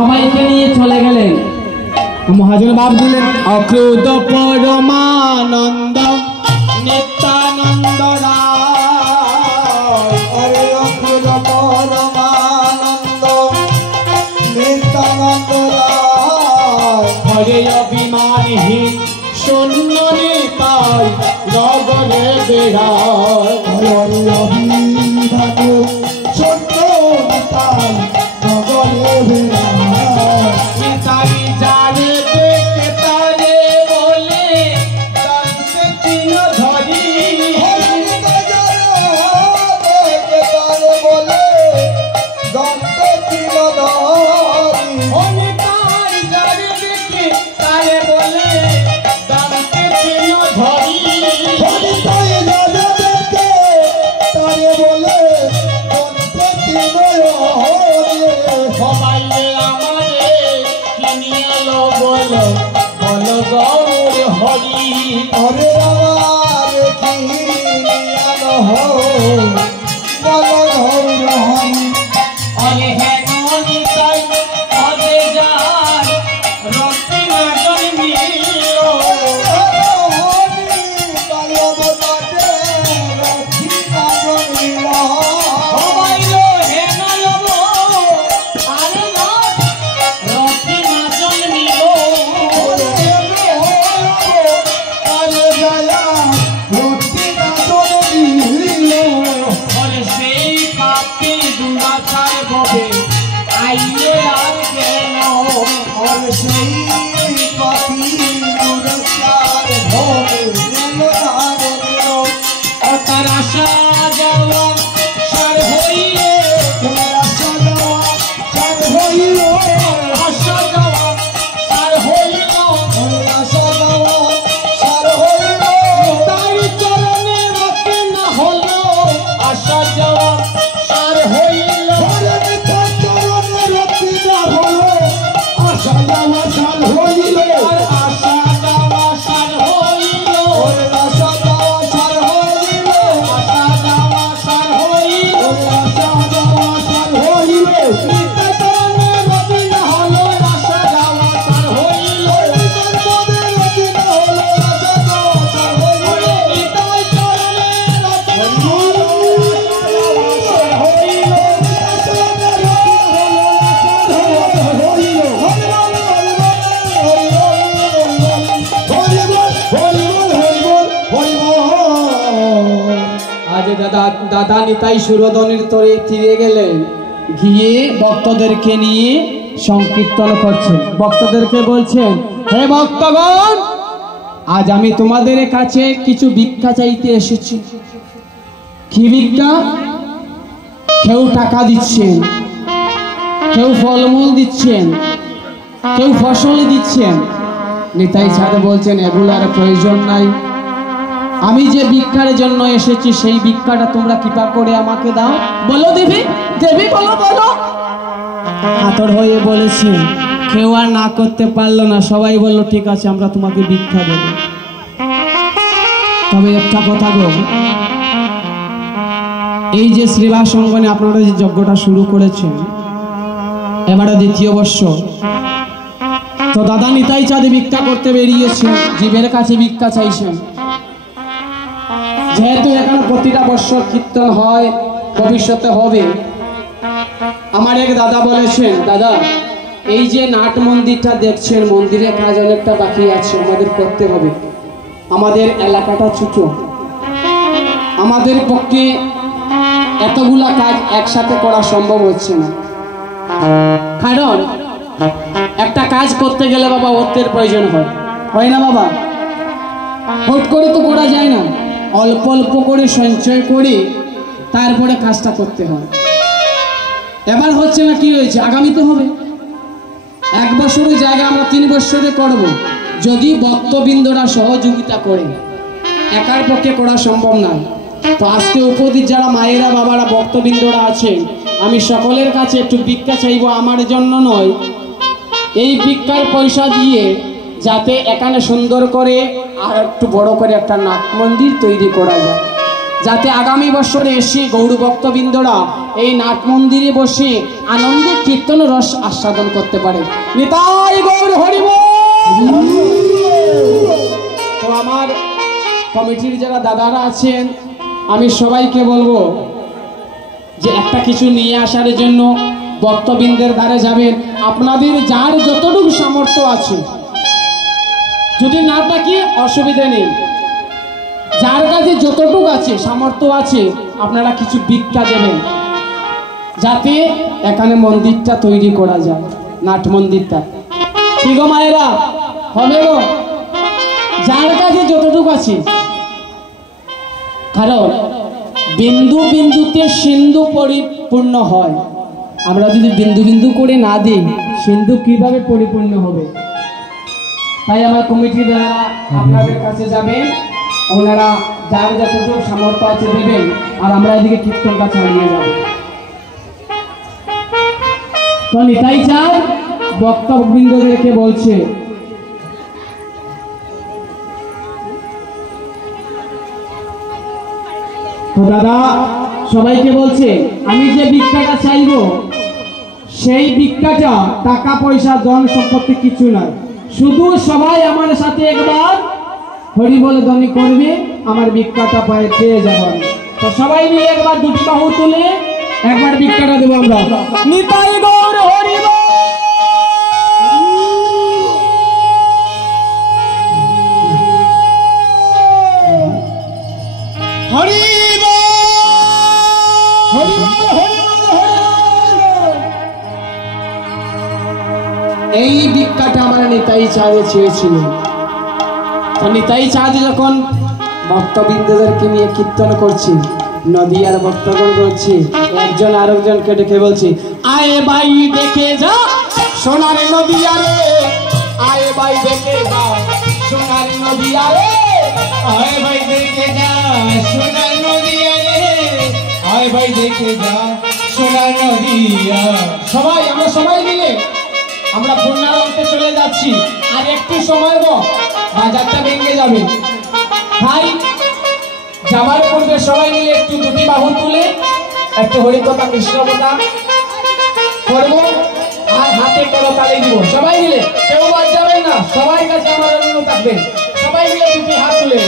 সবাইকে নিয়ে চলে গেলেন। মহাজন বাপ দিলেন অক্রুদ্ধ পরমানন্দ নিত্যানন্দ রায়, অক্রুদ্ধ পরমানন্দ নিত্যানন্দ রায়, হরে অভিমানহীন শূন্য নিতাই নগরে বেড়ায়, হরে অভিমানহীন শূন্য নিতাই নগরে বেড়ায়, নিতাই যারে দেখে তারে বলে দন্তে তিন ধরি, নিতাই যারে দেখে তারে বলে দন্তে তিন ধরি, নিতাই যারে দেখে তারে বলে দন্তে তিন ধরি, নিতাই যারে দেখে তারে বলে দন্তে তিন ধরি, সবাই আমারে কিনিয়ালো বলো বলো গৌর হরি, হরে আমার কিনিয়ালো বলো গৌর হরি, হরে হেন নিতাই হরে যার রক্তি না জন্মিল, দাদা নিতাই সুরধনির তরে তীরে গেলেন, গিয়ে ভক্তদেরকে নিয়ে সংকীর্তন করছেন। ভক্তদেরকে বলছেন, হে ভক্তগণ, আজ আমি তোমাদের কাছে কিছু ভিক্ষা চাইতে এসেছি। কি ভিক্ষা? কেউ টাকা দিচ্ছেন, কেউ ফলমূল দিচ্ছেন, কেউ ফসল দিচ্ছেন। নিতাই সাধু বলছেন, এগুলার প্রয়োজন নাই, আমি যে ভিক্ষার জন্য এসেছি সেই ভিক্ষাটা তোমরা কৃপা করে আমাকে দাও। বলো দেবী, দেবী বলো বলো। আতর হয়ে বলেছে, কেউ আর না করতে পারলো না, সবাই বললো ঠিক আছে আমরা তোমাকে ভিক্ষা দেব। তবে একটা কথা গো, এই যে শ্রীবাস অঙ্গনে আপনারা যে যজ্ঞটা শুরু করেছেন, এবারে দ্বিতীয় বর্ষ, তো দাদা নিতাই চাঁদে ভিক্ষা করতে বেরিয়েছেন, জীবের কাছে ভিক্ষা চাইছেন। যেহেতু এখানে প্রতিটা বছর কীর্তন হয়, ভবিষ্যতে হবে, আমার এক দাদা বলেছেন, দাদা এই যে নাট মন্দিরটা দেখছেন, মন্দিরের কাজ অনেকটা বাকি আছে, আমাদের করতে হবে। আমাদের এলাকাটা ছোট, আমাদের পক্ষে এতগুলা কাজ একসাথে করা সম্ভব হচ্ছে না, কারণ একটা কাজ করতে গেলে বাবা অর্থের প্রয়োজন হয় না বাবা? হুট করে তো করা যায় না, অল্প অল্প করে সঞ্চয় করে তারপরে কাজটা করতে হয়। এবার হচ্ছে না, কি হয়েছে, আগামীতে হবে। 1 বছরের জায়গা আমরা 3 বছরে করব, যদি ভক্তবৃন্দরা সহযোগিতা করে। একার পক্ষে করা সম্ভব না। তো আজকে উপস্থিত যারা মায়েরা বাবারা ভক্তবৃন্দরা আছেন, আমি সকলের কাছে একটু ভিক্ষা চাইবো, আমার জন্য নয়, এই ভিক্ষার পয়সা দিয়ে যাতে এখানে সুন্দর করে আর একটু বড় করে একটা নাট মন্দির তৈরি করা যায়। যাতে আগামী বছরে এসে গৌর ভক্তবৃন্দরা এই নাট মন্দিরে বসে আনন্দের কীর্তন রস আস্বাদন করতে পারে। নিতাই গৌর হরি বল। তো আমার কমিটির যারা দাদারা আছেন, আমি সবাইকে বলবো যে একটা কিছু নিয়ে আসার জন্য ভক্তবৃন্দের ধারে যাবেন। আপনাদের যার যতটুকু সামর্থ্য আছে, যদি না থাকি অসুবিধা নেই, যার কাছে যতটুকু আছে সামর্থ্য আছে আপনারা কিছু ভিক্ষা দেবেন, যাতে এখানে মন্দিরটা তৈরি করা যায়, নাট মন্দিরটা। কি গো মায়েরা, হবে গো? যার কাছে যতটুকু আছে, কারণ বিন্দু বিন্দুতে সিন্ধু পরিপূর্ণ হয়। আমরা যদি বিন্দু বিন্দু করে না দিই, সিন্ধু কিভাবে পরিপূর্ণ হবে? তাই আমার কমিটির দ্বারা আপনাদের কাছে যাবেন, ওনারা যার যতটুকু সামর্থ্য আছে দেবেন, আর আমরা এদিকে কীর্তনটা চালিয়ে যাব। তো নিতাই চাঁদ বক্তবৃন্দদেরকে বলছে, তো দাদা সবাইকে বলছে, আমি যে ভিক্ষাটা চাইব সেই ভিক্ষাটা টাকা পয়সা ধন সম্পত্তি কিছু নয়, শুধু সবাই আমার সাথে একবার হরি বলে ধ্বনি করবে, আমার ভিক্ষাটা পেয়ে যাব। তো সবাই মিলে একবার দুটি বাহু তুলে একবার ভিক্ষাটা দেবো আমরা। নিতাই গৌর হরি বল। হরি বল, হরি বল, হরি বল, হরি বল। এই ভিক্ষাটা আমার নিতাই চাঁদে চেয়েছিল। তো নিতাই চাঁদ যখন ভক্তবৃন্দদেরকে নিয়ে কীর্তন করছি, নদিয়ার ভক্তগণ করছি, একজন আরেকজনকে ডেকে বলছি, আয়ে ভাই দেখে যা সোনার নদিয়া রে, আয়ে ভাই দেখে যা সোনার নদিয়া রে, আয় ভাই দেখে যা সোনার নদিয়া রে, আয় ভাই দেখে যা সোনার নদিয়া। সবাই আমরা সবাই মিলে আমরা পূর্ণারম্ভে চলে যাচ্ছি, আর একটু সময় বাজারটা ভেঙে যাবে। ভাই যাবার পূর্বে সবাই মিলে একটু দুটি বাহু তুলে একটু হরিকথা কৃষ্ণ কথা করবো, আর হাতে করতালি দিব সবাই মিলে। কেউ বাদ যাবে না, সবাই কাছে আমার অনুরোধ থাকবে, সবাই মিলে দুটি হাত তুলে।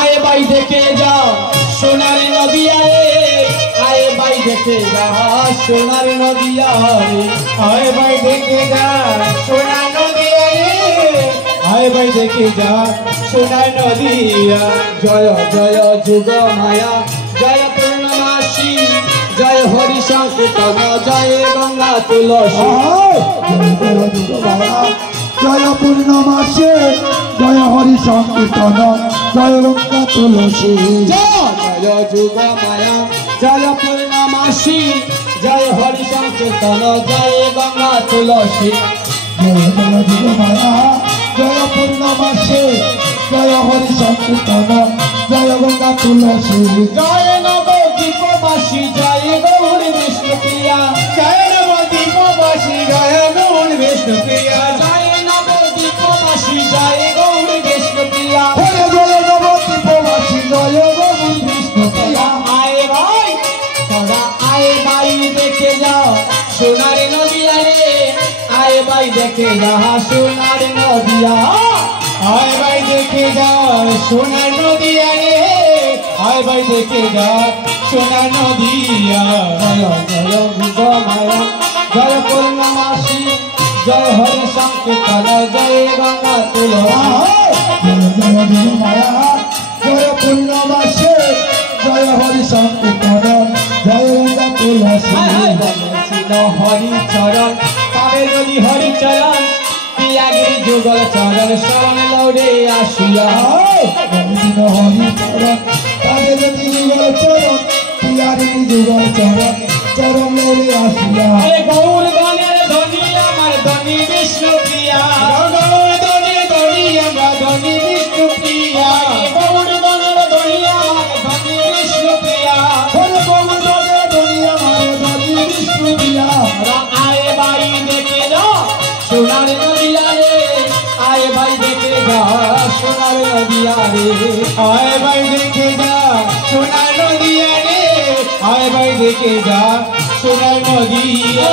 আয়ে ভাই দেখে যাও সোনার নদিয়া রে, আয়ে ভাই দেখে যা সোনার নদিয়া রে, আয় ভাই দেখে যা সোনার নদিয়া রে, আয় ভাই দেখে যা সোনার নদিয়া। জয় জয় যুগ মায়া, জয় পূর্ণমাসী, জয় হরি সংকীর্তন, জয় গঙ্গা তুলসী। জয় পূর্ণমাসে, জয় হরি সংকীর্তন, জয় গঙ্গা তুলসী। জয় যুগ মায়া, জয় পূর্ণমাসী, জয় হরি সংকীর্তন, জয় গঙ্গা তুলসী। জয় যুগ মায়া, জয় পূর্ণমাসে, জয় হরি সংকীর্তন, জয় গঙ্গা তুলসী। জয় নবদ্বীপবাসী, জয় গৌর বিষ্ণুপ্রিয়া, জয় নবদ্বীপবাসী, জয় গৌর বিষ্ণুপ্রিয়া, জয় নবদ্বীপবাসী, জয় গৌর বিষ্ণুপ্রিয়া। হরে জয় নবদ্বীপবাসী, জয় গৌর বিষ্ণুপ্রিয়া। আয়ে ভাই তোরা আয়ে ভাই দেখে যাও সোনার নদিয়া রে, আয়ে ভাই দেখে যা সোনার নদিয়া। আয় ভাই দেখে যা সোনার নদিয়া রে, আয় ভাই দেখে যা সোনার নদিয়া। জয় জয় যুগ মায়া, জয় পূর্ণমাসী, জয় হরি সংকীর্তন, জয় গঙ্গা তুলসী। জয় যুগ মায়া, জয় পূর্ণমাসে, জয় হরি সংকীর্তন, জয় গঙ্গা তুলসী। ছিল হরি চরণ, পাবে যদি হরি চরণ, পিয়াগিরি যুগল চরণ, শরণ লৌড়ে আসিয়া। হরি চরণ, তাদের যদি যুগল চরণ, পিয়ারি যুগল চরণ, চরণ লড়ে আসিয়া। আরে গৌর গণের ধ্বনি আমার ধ্বনি বিষ্ণুপ্রিয়া, গৌর ধনী ধনী আমরা ধনী বিষ্ণুপ্রিয়া, গৌর গণের ধ্বনি আমার ধ্বনি বিষ্ণুপ্রিয়া। হরে গৌর ধনে ধনি আমার ধনি বিষ্ণুপ্রিয়া। আয়ে ভাই দেখে যা সোনার নদিয়া রে, আয়ে ভাই দেখে যা সোনার নদিয়া রে। আয় ভাই দেখে যা সোনার নদিয়া রে আয় ভাই দেখে যা সোনার নদিয়া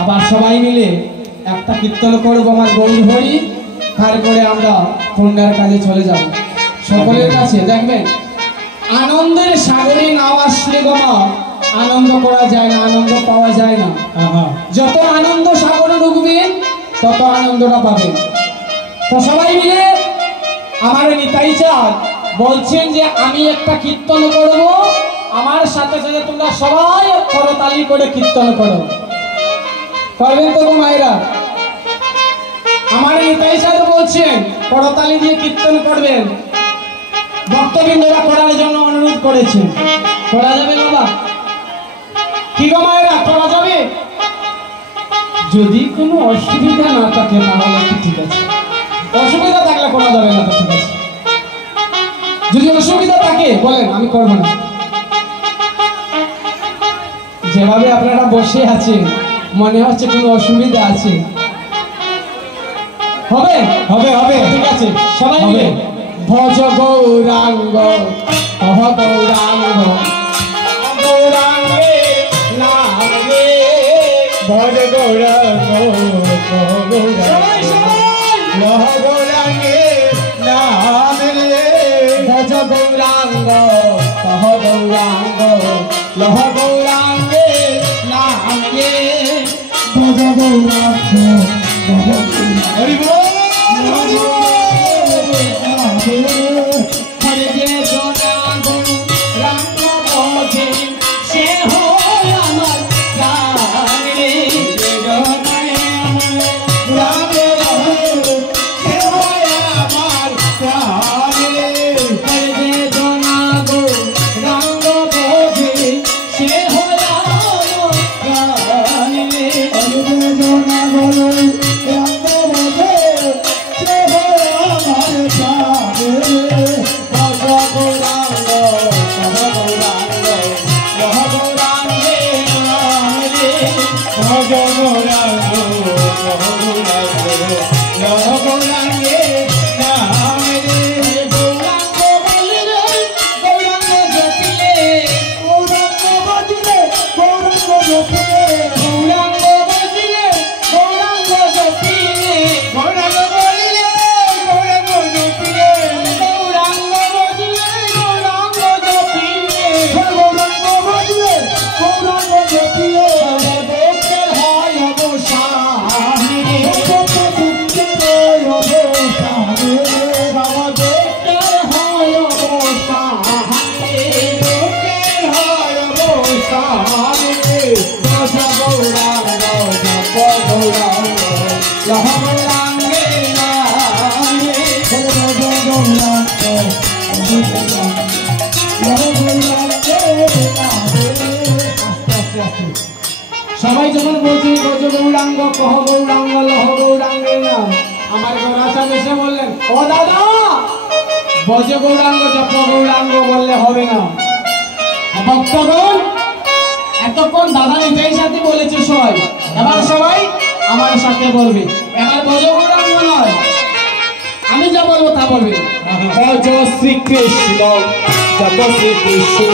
আবার সবাই মিলে একটা কীর্তন করবো আমার গৌর হরি, তারপরে আমরা পুণ্যের কাজে চলে যাব। সকলের কাছে দেখবেন আনন্দের সাগরে নাও আসলে গো মা, আনন্দ করা যায় না, আনন্দ পাওয়া যায় না। যত আনন্দ সাগরে ঢুকবেন তত আনন্দটা পাবেন। তো সবাই মিলে আমার নিতাই চাঁদ বলছেন যে আমি একটা কীর্তন করব, আমার সাথে সাথে তোমরা সবাই করতালি করে কীর্তন করো। করবেন তো গো মায়েরা? আমার নিতাই চাঁদ বলছেন করতালি দিয়ে কীর্তন করবেন, ভক্তবৃন্দরা করার জন্য অনুরোধ করেছেন। করা যাবে বাবা? কি গো মায়েরা, করা যাবে? যদি কোনো অসুবিধা না থাকে তাহলে ঠিক আছে, অসুবিধা থাকলে করা যাবে না তো ঠিক আছে। যদি অসুবিধা থাকে বলেন, আমি করব না। যেভাবে আপনারা বসে আছেন মনে হচ্ছে কোনো অসুবিধা আছে। হবে হবে হবে ঠিক আছে, সবাই মিলে ভজ গৌরাঙ্গ অহ গৌরাঙ্গ গৌরাঙ্গে নাম রে ভজ গৌরাঙ্গ সবাই সবাই লহ গৌরাঙ্গে নাম রে ভজ গৌরাঙ্গ অহ গৌরাঙ্গ লহ গৌরাঙ্গে নাম রে ভজ গৌরাঙ্গ হরি বল হরি বল হরে যে সোনা গৌরাঙ্গ বোঝে সে হয় আমার প্রাণ রে। সবাই যখন বলছেন গজ গৌরাঙ্গ কহ গৌরাঙ্গ লহ গৌরাঙ্গের নাম, আমার গোরাচাঁদ এসে বললেন ও দাদা বজ গৌরাঙ্গ জপ গৌরাঙ্গ বললে হবে না। ভক্তগণ এতক্ষণ দাদা নিতাই সাথে বলেছে সবাই, এবার সবাই আমার সাথে বলবে। এবার বজ গৌরাঙ্গ নয়, আমি যা বলবো তা বলবে। ভজ শ্রীকৃষ্ণ জপ শ্রীকৃষ্ণ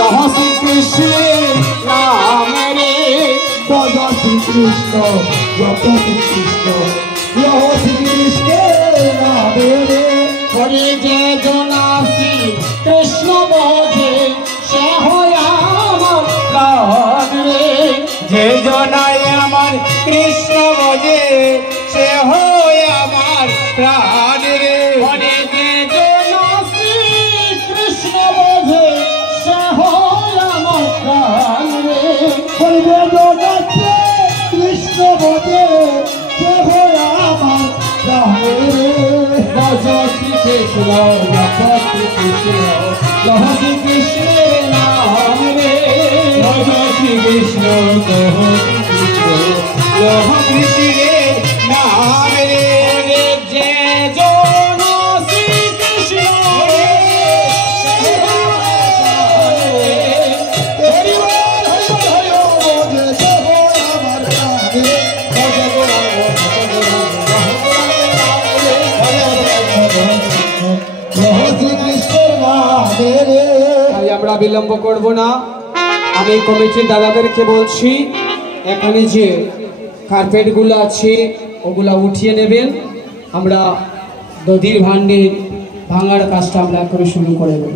লহ শ্রীকৃষ্ণের নাম রে ভজ শ্রীকৃষ্ণ জপ শ্রীকৃষ্ণ লহ শ্রীকৃষ্ণের নাম রে। হরে যে জনাসি কৃষ্ণ বোঝে সে হয় আমার প্রাণ রে। যে জনায় আমার কৃষ্ণ বোঝে সে হয় আমার প্রাণ রে। হরে যে জনাসি কৃষ্ণ বোঝে সে হয় আমার কৃষ্ণ জপ শ্রী কৃষ্ণ লহ শ্রী কৃষ্ণের নাম রে লহ শ্রী কৃষ্ণ কহ কৃষ্ণ লহ কৃষ্ণের নাম রে যে জন শ্রী কৃষ্ণ তাই আমরা বিলম্ব করব না। আমি কমিটির দাদাদেরকে বলছি এখানে যে কার্পেটগুলো আছে ওগুলা উঠিয়ে নেবেন। আমরা দধির ভান্ডের ভাঙার কাজটা আমরা করে শুরু করে দেব।